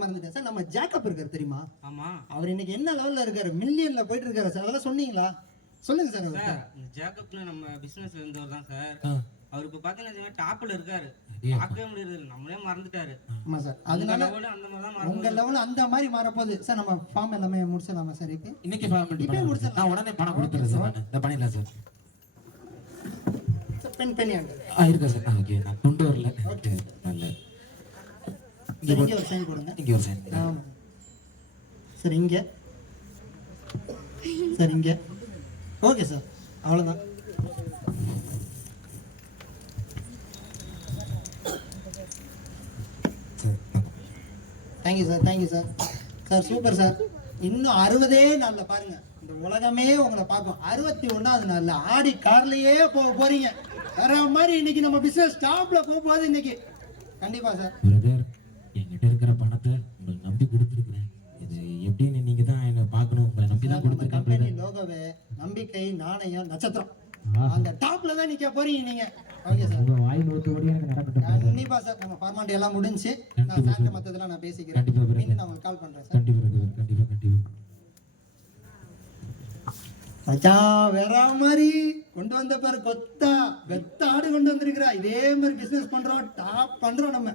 மறந்துட்டேன் சார். நம்ம ஜாக்கப் இருக்காரு தெரியுமா? ஆமா. அவர் இன்னைக்கு என்ன லெவல்ல இருக்காரு? மில்லியன்ல போயிட்டு இருக்காரு சார். அதெல்லாம் சொன்னீங்களா? சொல்லுங்க சார். சார் இந்த ஜாக்கப்ல நம்ம பிசினஸ்ல இருந்தவர் தான் சார். அவர் இப்ப பாத்தீங்கன்னா டாப்ல இருக்காரு. பார்க்கவே முடியறது இல்ல. நம்மளே மறந்துட்டாரு. ஆமா சார். அதனால அந்த மாதிரி தான் உங்க லெவல் அந்த மாதிரி மாறப்போகுது சார். நம்ம ஃபார்ம் எல்லாமே முடிச்சிடலாமா சார்? இன்னைக்கு ஃபார்ம் இப்பவே முடிச்சிடலாம். நான் உடனே பணம் கொடுத்துறேன் சார். இந்த பண்ணிடலாம் சார். பென் பெனியாங்க இருக்கா சார்? ஓகே. நான் கொண்டு வரல. ஓகே நல்ல. இங்க ஒரு சைன் போடுங்க. இங்க ஒரு சைன். ஆமா சார். இங்க சார். இங்க ஓகே சார். அவ்வளவுதான். Thank you sir. Thank you sir. Sir super sir. இன்னும் 60 நாள்ல பாருங்க இந்த உலகமே உங்களை பார்க்கும். 61வது நாள்ல ஆடி கார்லயே போறீங்க. வேற மாதிரி இன்னைக்கு நம்ம பிசினஸ் டாப்ல போகும்போது இன்னைக்கு கண்டிப்பா சார். பிரதர், என்கிட்ட இருக்கிற பணத்தை உங்களுக்கு நம்பி கொடுத்துருக்கேன். இது எப்படின்னு நீங்க தான் என்ன பார்க்கணும். உங்களை நம்பி தான் கொடுத்துருக்கேன். கம்பெனி லோகோவே நம்பிக்கை, நாணயம், நட்சத்திரம் அந்த டாப்ல தான் நிக்க போறீங்க நீங்க. Okay sir. உங்க வாய் நோட்டு ஓடி எனக்கு நடக்கட்டும். கண்டிப்பா சார். நம்ம ஃபார்மாலிட்டி எல்லாம் முடிஞ்சு நான் சார்ட்ட மத்ததெல்லாம் நான் பேசிக்கிறேன். நான் உங்களுக்கு கால் பண்றேன் சார். கண்டிப்பா. மச்சான் வேற மாதிரி கொண்டு வந்த பேர் கொத்தா வெத்த ஆடு கொண்டு வந்திருக்கிறா. இதே மாதிரி பிசினஸ் பண்றோம், டாப் பண்றோம் நம்ம.